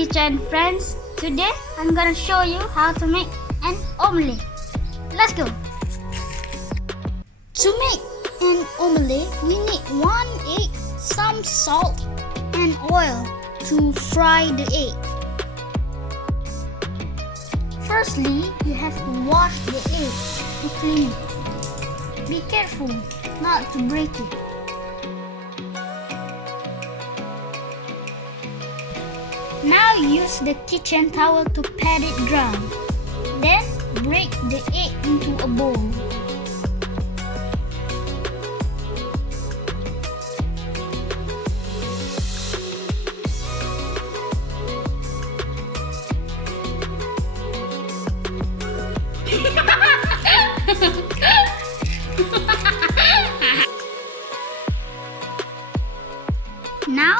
teacher and friends. Today I'm gonna show you how to make an omelette. Let's go. To make an omelette, we need 1 egg, some salt and oil to fry the egg. Firstly, you have to wash the egg to clean it. Be careful not to break it. Now use the kitchen towel to pat it dry. Then break the egg into a bowl. Now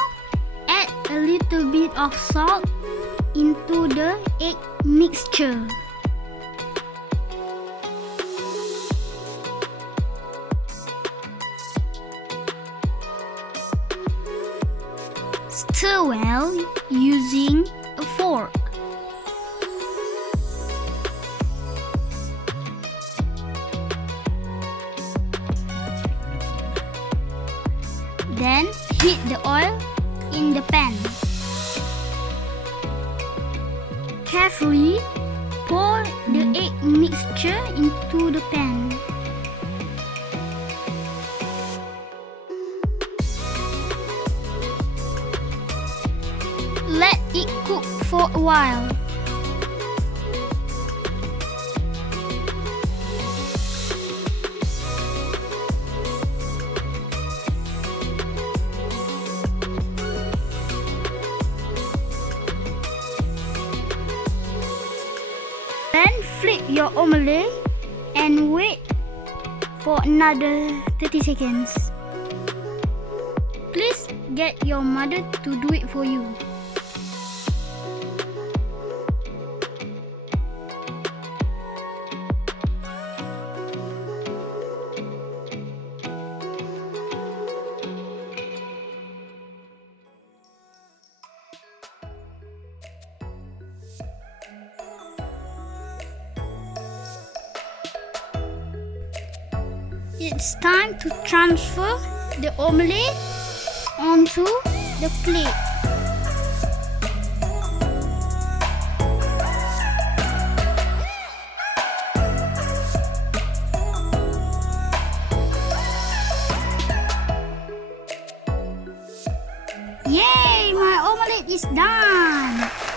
add a little bit of salt into the egg mixture. Stir well using a fork. Then heat the oil in the pan. Carefully pour the egg mixture into the pan. Let it cook for a while. Then flip your omelette and wait for another 30 seconds. Please get your mother to do it for you. It's time to transfer the omelette onto the plate. Yay! My omelette is done!